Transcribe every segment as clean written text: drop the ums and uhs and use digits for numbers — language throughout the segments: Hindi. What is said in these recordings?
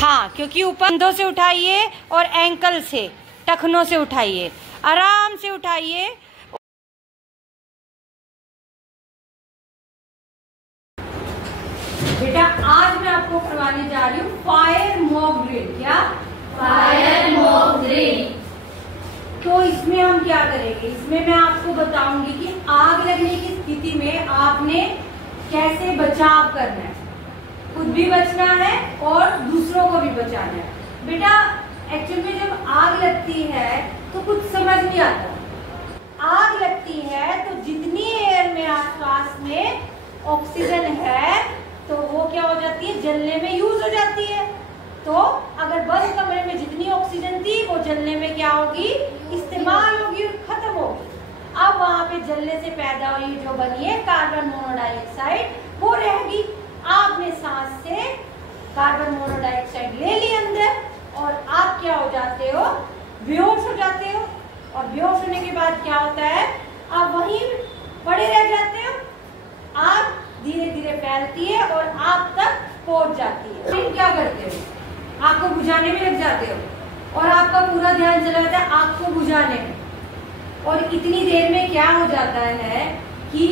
हाँ, क्योंकि ऊपर कंधों से उठाइए और एंकल से, टखनों से उठाइए, आराम से उठाइए। बेटा आज मैं आपको करवाने जा रही हूँ फायर मॉक ड्रिल। क्या? Fire mock drill. तो इसमें हम क्या करेंगे? इसमें मैं आपको बताऊंगी कि आग लगने की स्थिति में आपने कैसे बचाव करना है, खुद भी बचना है और दूसरों को भी बचाना है। बेटा एक्चुअली में जब आग लगती है तो कुछ समझ नहीं आता। आग लगती है तो जितनी एयर में आसपास में ऑक्सीजन है तो वो क्या हो जाती है, जलने में यूज हो जाती है। तो अगर बंद कमरे में जितनी ऑक्सीजन थी वो जलने में क्या होगी, इस्तेमाल होगी और खत्म होगी। अब वहां पे जलने से पैदा हुई जो बनी है कार्बन मोनोडाइऑक्साइड, वो रहेगी। आपने सांस से कार्बन मोनोडाइऑक्साइड ले ली अंदर और आप क्या हो जाते हो, बेहोश हो जाते हो। और बेहोश होने के बाद क्या होता है, आप वहीं पड़े रह जाते हो। आग धीरे धीरे फैलती है और आप तक पहुंच जाती है। फिर क्या करते हो, आग को बुझाने में लग जाते हो और आपका पूरा ध्यान चला जाता है आग को बुझाने में। और इतनी देर में क्या हो जाता है कि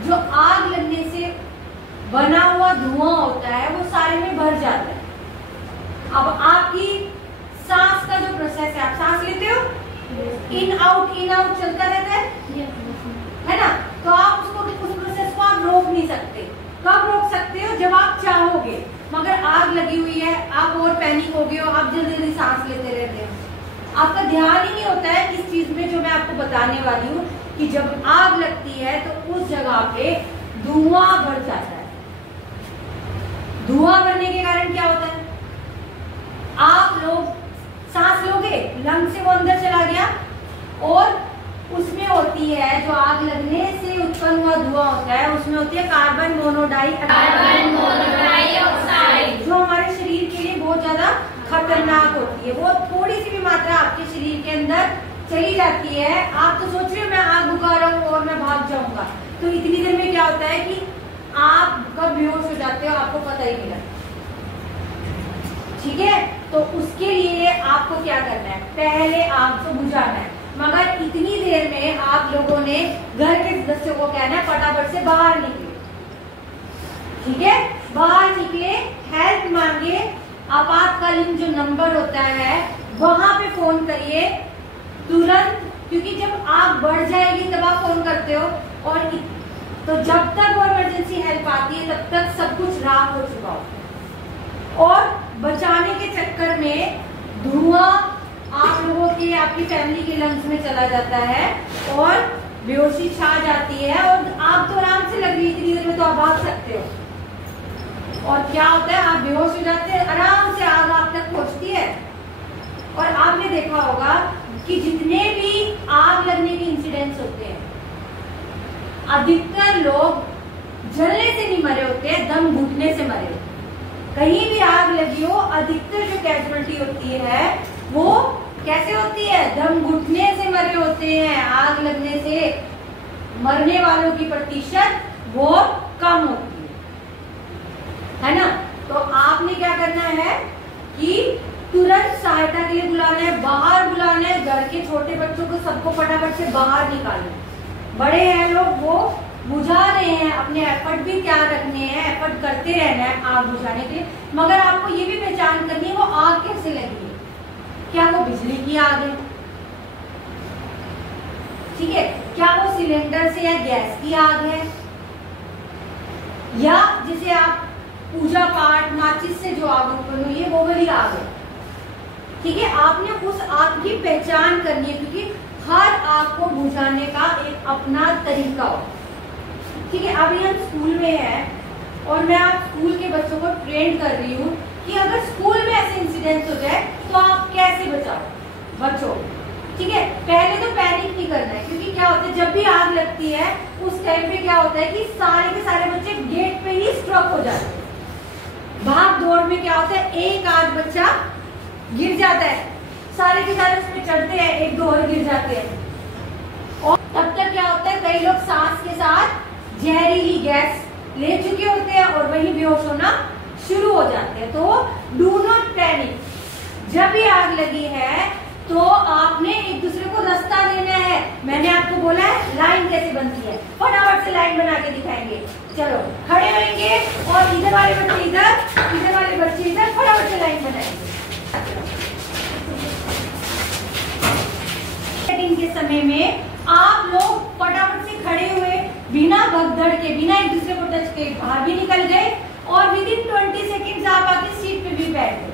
जो आग लगने से बना हुआ धुआं होता है वो सारे में भर जाता है। अब आपकी सांस का जो प्रोसेस है, आप सांस लेते हो, इन आउट चलता रहता है ना। तो आप उसको, उस प्रोसेस को आप रोक नहीं सकते। कब रोक सकते हो, जब आप चाहोगे। मगर आग लगी हुई है, आप और पैनिक हो गए हो, आप जल्दी जल्दी सांस लेते रहते हो। आपका ध्यान ही नहीं होता है इस चीज में जो मैं आपको बताने वाली हूँ कि जब आग लगती है तो उस जगह पे धुआं भर जाता है। धुआं भरने के कारण क्या होता है, आप लोग सांस लोगे, लंग से वो अंदर चला गया और उसमें होती है जो आग लगने से उत्पन्न हुआ धुआं होता है, उसमें होती है कार्बन मोनोडाइऑक्साइड, जो हमारे शरीर के लिए बहुत ज्यादा खतरनाक होती है। वो थोड़ी सी भी मात्रा आपके शरीर के अंदर चली जाती है, आप तो सोच रहे हो मैं आग बुझा रहा हूँ और मैं भाग जाऊंगा, तो इतनी देर में क्या होता है कि आप कब बेहोश हो जाते हो आपको पता ही नहीं लगता। ठीक है, तो उसके लिए आपको क्या करना है, पहले आग को बुझाना है। मगर इतनी देर में आप लोगों ने घर के सदस्यों को कहना है फटाफट से बाहर निकले। ठीक है, बाहर निकले, हेल्प मांगे, आपातकालीन जो नंबर होता है वहां पे फोन करिए तुरंत, क्योंकि जब आग बढ़ जाएगी तब आप फोन करते हो। और तो जब तक वो इमरजेंसी हेल्प आती है तब तक सब कुछ राख हो चुका हो। और बचाने के चक्कर में धुआं आप लोगों के, आपकी फैमिली के लंग्स में चला जाता है और बेहोशी छा जाती है। और आग तो आराम से लग रही है, इतनी देर में तो आप भाग सकते हो। और क्या होता है, आप बेहोश हो जाते हैं, आराम से आग आप तक पहुंचती है। और आपने देखा होगा कि जितने भी आग लगने के इंसिडेंट्स होते हैं, अधिकतर लोग जलने से नहीं मरे होते हैं, दम घुटने से मरे होते हैं। कहीं भी आग लगी हो, अधिकतर जो कैजुअलिटी होती है वो कैसे होती है, दम घुटने से मरे होते हैं। आग लगने से मरने वालों की प्रतिशत वो कम होती है ना। तो आपने क्या करना है कि तुरंत सहायता के लिए बुलाना है, बाहर बुलाना है, घर के छोटे बच्चों को सबको फटाफट से बाहर निकालना है। बड़े हैं लोग वो बुझा रहे हैं, अपने एफर्ट भी तैयार रखने हैं, एफर्ट करते रहना है आग बुझाने के लिए। मगर आपको ये भी पहचान करनी है वो आग कैसे लगी है, क्या वो बिजली की आग है, ठीक है, क्या वो सिलेंडर से या गैस की आग है, या जिसे आप पूजा पाठ माचिस से जो आग उत्पन्न हुई है वो वाली आग है। ठीक है, आपने उस आग की पहचान करनी है, क्योंकि हर आग को बुझाने का एक अपना तरीका हो। ठीक है, अभी हम स्कूल में हैं और मैं आप स्कूल के बच्चों को ट्रेन कर रही हूँ कि अगर स्कूल में ऐसे इंसिडेंट्स हो जाए तो आप कैसे बचाओ बच्चों। ठीक है, पहले तो पैनिक नहीं करना है, क्योंकि क्या होता है जब भी आग लगती है उस टाइम पे क्या होता है कि सारे के सारे बच्चे गेट पे ही स्ट्रक हो जाते हैं। भाग दौड़ में क्या होता है, एक आध बच्चा गिर जाता है, सारे के सारे उसमें चढ़ते हैं, एक दो और गिर जाते हैं। और तब तक क्या होता है, कई लोग सांस के साथ जहरीली गैस ले चुके होते हैं और वही बेहोश होना शुरू हो जाते हैं। तो डू नॉट पैनिक, जब भी आग लगी है तो आपने एक दूसरे को रास्ता देना है। मैंने आपको बोला है लाइन कैसे बनती है, फटाफट से लाइन बना के दिखाएंगे। चलो खड़े होंगे और इधर वाले बच्चे इधर वाले बच्चे इधर, फटाफट से लाइन बनाएंगे। सेटिंग के समय में आप लोग फटाफट से खड़े हुए, बिना भगदड़ के, बिना एक दूसरे को टच के बाहर भी निकल गए और विद इन 20 सेकेंड्स आप आके सीट पे भी बैठ गए।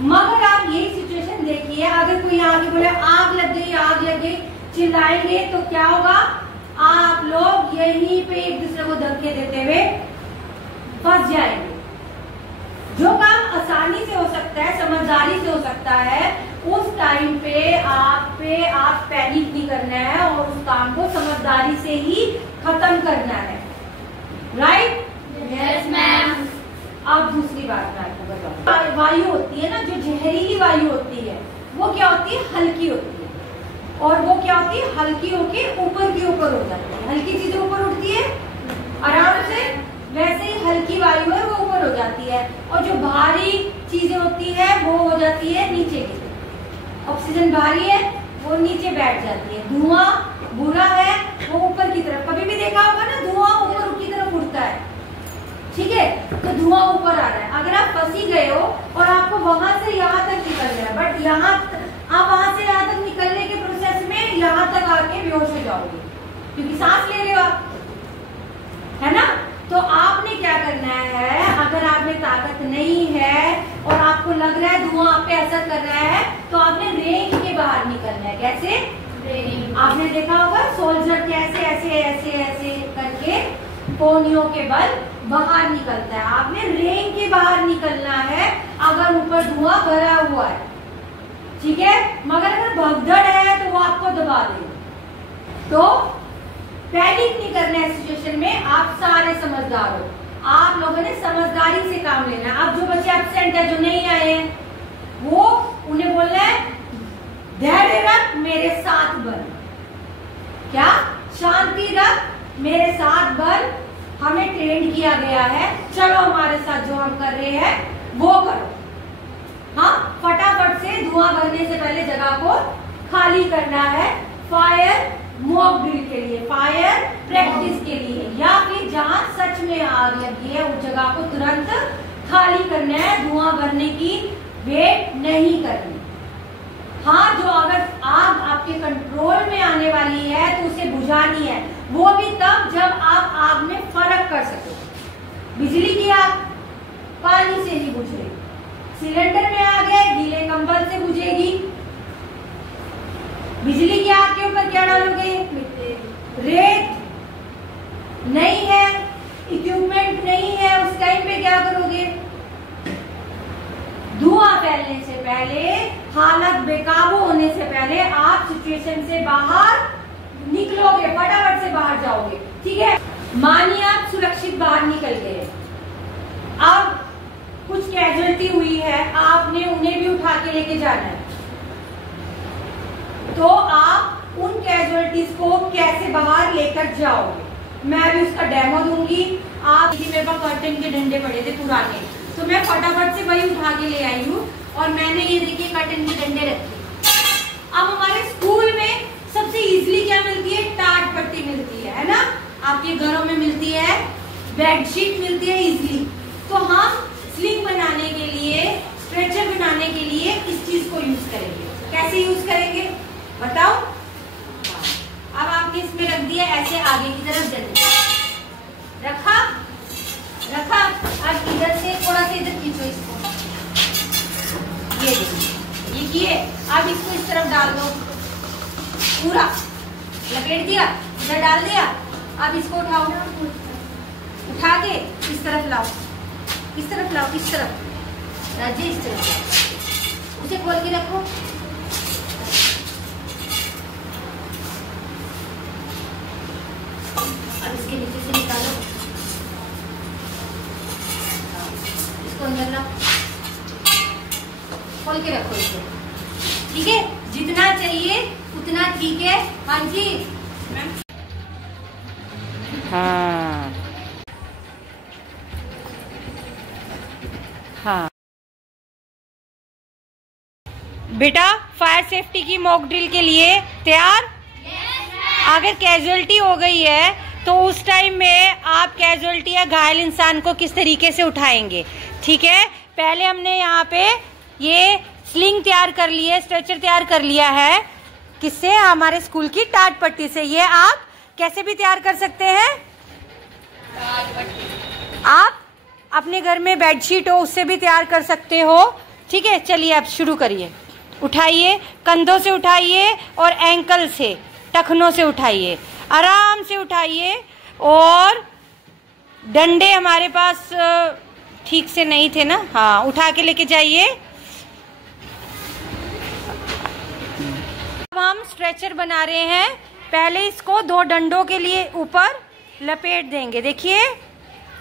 मगर आप यही सिचुएशन देखिए, अगर कोई आगे बोले आग लग गई, चिल्लाएंगे तो क्या होगा, आप लोग यहीं पे एक दूसरे को धक्के देते हुए फंस जाएंगे। जो काम आसानी से हो सकता है, समझदारी से हो सकता है, उस टाइम पे आप पैनिक नहीं करना है और उस काम को समझदारी से ही खत्म करना है। राइट? Yes ma'am. अब दूसरी बात मैं आपको बताऊं, वायु होती है ना, जो जहरीली वायु होती है वो क्या होती है, हल्की होती है, और वो क्या होती है, हल्की होके ऊपर की ऊपर हो जाती है। हल्की चीजें ऊपर उठती है आराम से, वैसे ही हल्की वायु है वो ऊपर हो जाती है, और जो भारी चीजें होती है वो हो जाती है नीचे की तरफ। ऑक्सीजन भारी है वो नीचे बैठ जाती है, धुआं बुरा है वो ऊपर की तरफ। कभी भी देखा होगा ना, धुआं ऊपर की तरफ उड़ता है, ठीक है, तो धुआं ऊपर आ रहा है। अगर आप फंसी गए हो और आपको वहां से यहाँ तक निकलना है, बट यहाँ आप वहां से यहाँ तक निकलने के प्रोसेस में यहाँ तक आके बेहोश हो जाओगे, क्योंकि सांस ले रहे हो आप, है ना। तो आपने क्या करना है, अगर आप में ताकत नहीं है और आपको लग रहा है धुआं आप पे असर कर रहा है, तो आपने रेंज के बाहर निकलना है। कैसे? आपने देखा होगा सोल्जर कैसे ऐसे ऐसे ऐसे करके कोनियों के बल बाहर निकलता है, आपने रेंज के बाहर निकलना है अगर ऊपर धुआं भरा हुआ है, ठीक है। मगर अगर भगदड़ है तो वो आपको दबा देगा। तो पैनिक नहीं करना है सिचुएशन में, आप सारे समझदार हो, आप लोगों ने समझदारी से काम लेना है। अब जो बच्चे एब्सेंट है, जो नहीं आए हैं, वो उन्हें बोलना है धैर्य रख मेरे साथ बन, क्या शांति रख मेरे साथ बन, हमें ट्रेन किया गया है, चलो हमारे साथ जो हम कर रहे हैं वो करो। हाँ, फटाफट से धुआं भरने से पहले जगह को खाली करना है, फायर मॉक ड्रिल के लिए, फायर प्रैक्टिस के लिए, या फिर जहां सच में आग लगी है उस जगह को तुरंत खाली करना है, धुआं भरने की वेट नहीं करनी। हाँ, जो अगर आग आपके कंट्रोल में आने वाली है तो उसे बुझानी है, वो भी तब जब आप आग में फर्क कर सको। बिजली की आग पानी से नहीं बुझेगी, सिलेंडर में आग है गीले कंबल से बुझेगी। बिजली की आग के ऊपर क्या डालोगे? रेत नहीं है, इक्विपमेंट नहीं है, उस टाइम पे क्या करोगे? धुआं फैलने से पहले, हालत बेकाबू होने से पहले आप सिचुएशन से बाहर निकलोगे, फटाफट से बाहर जाओगे, ठीक है। मानिए आप सुरक्षित बाहर निकल गए, अब कुछ कैजुअलिटी हुई है, आपने उन्हें भी उठा के लेके जाना है, तो आप उन कैजुअलिटीज को कैसे बाहर लेकर जाओगे, मैं भी उसका डेमो दूंगी। आप मेरे पास कर्टन के डंडे पड़े थे पुराने, तो मैं फटाफट से वही उठा के ले आई हूँ, और मैंने ये देखिए कर्टन के डंडे रखे। अब हमारे स्कूल में सबसे इजीली क्या मिलती है? टाट पट्टी मिलती है ना, आपके घरों में मिलती है, बेडशीट मिलती है इजीली। तो हम स्लिंग बनाने के लिए, स्ट्रेचर बनाने के लिए इस चीज को यूज करेंगे। कैसे यूज करेंगे बताओ? अब आपने इसमें रख दिया ऐसे आगे की तरफ डंडा रखा, अब इधर से थोड़ा सा इधर खींचो इसको, ये देखिए, ये किए। अब इसको इस तरफ डाल दो, पूरा लपेट दिया, इधर डाल दिया। अब इसको उठाओ, उठा के इस तरफ लाओ, इस तरफ लाओ, इस तरफ राजे, इस तरफ उसे खोल के रखो। अब इसके नीचे से निकालो, इसको अंदर लाओ, खोल के रखो इसको, ठीक है। जितना चाहिए उतना ठीक है। हाँ जी, हाँ बेटा फायर सेफ्टी की मॉक ड्रिल के लिए तैयार? अगर कैजुअलिटी हो गई है तो उस टाइम में आप कैजुअलिटी या घायल इंसान को किस तरीके से उठाएंगे, ठीक है? पहले हमने यहाँ पे ये स्लिंग तैयार कर ली है, स्ट्रेचर तैयार कर लिया है। किससे? हमारे स्कूल की टाट पट्टी से। ये आप कैसे भी तैयार कर सकते हैं। आप अपने घर में बेडशीट हो उससे भी तैयार कर सकते हो, ठीक है? चलिए अब शुरू करिए। उठाइए, कंधों से उठाइए और एंकल से, टखनों से उठाइए, आराम से उठाइए। और डंडे हमारे पास ठीक से नहीं थे ना, हाँ उठा के लेके जाइए। अब हम स्ट्रेचर बना रहे हैं। पहले इसको 2 डंडों के लिए ऊपर लपेट देंगे, देखिए।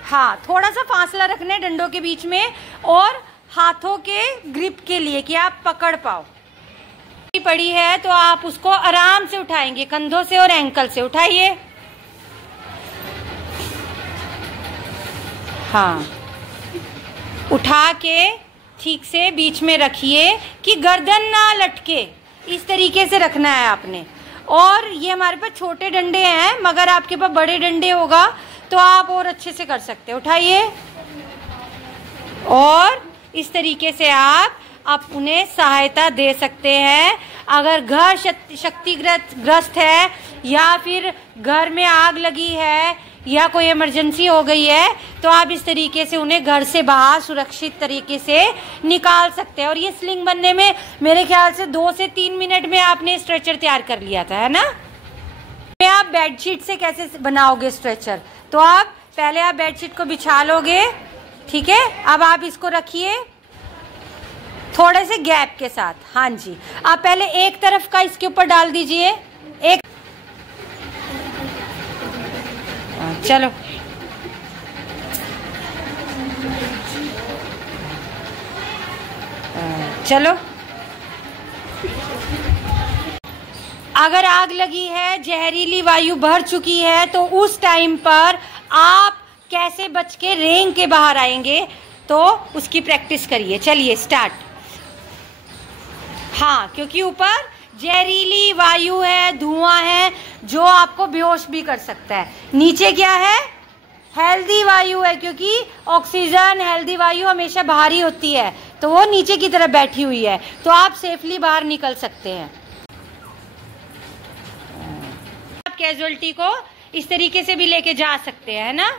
हाँ, थोड़ा सा फासला रखना है डंडों के बीच में और हाथों के ग्रिप के लिए कि आप पकड़ पाओ। पड़ी है तो आप उसको आराम से उठाएंगे, कंधों से और एंकल से उठाइए। हाँ, उठा के ठीक से बीच में रखिए कि गर्दन ना लटके, इस तरीके से रखना है आपने। और ये हमारे पास छोटे डंडे हैं, मगर आपके पास बड़े डंडे होगा तो आप और अच्छे से कर सकते हैं। उठाइए और इस तरीके से आप उन्हें सहायता दे सकते हैं। अगर घर क्षतिग्रस्त है या फिर घर में आग लगी है या कोई इमरजेंसी हो गई है तो आप इस तरीके से उन्हें घर से बाहर सुरक्षित तरीके से निकाल सकते हैं। और ये स्लिंग बनने में मेरे ख्याल से 2 से 3 मिनट में आपने स्ट्रेचर तैयार कर लिया था, है ना? आप बेडशीट से कैसे बनाओगे स्ट्रेचर? तो आप पहले आप बेडशीट को बिछा लोगे, ठीक है? अब आप इसको रखिए थोड़े से गैप के साथ। हाँ जी, आप पहले एक तरफ का इसके ऊपर डाल दीजिए। एक चलो, चलो। अगर आग लगी है, जहरीली वायु भर चुकी है तो उस टाइम पर आप कैसे बच के रेंग के बाहर आएंगे, तो उसकी प्रैक्टिस करिए। चलिए स्टार्ट। हाँ, क्योंकि ऊपर जहरीली वायु है, धुआं है जो आपको बेहोश भी कर सकता है। नीचे क्या है? हेल्दी वायु है, क्योंकि ऑक्सीजन हेल्दी वायु हमेशा बाहर ही होती है, तो वो नीचे की तरफ बैठी हुई है, तो आप सेफली बाहर निकल सकते हैं। आप कैजुअलिटी को इस तरीके से भी लेके जा सकते हैं, है ना?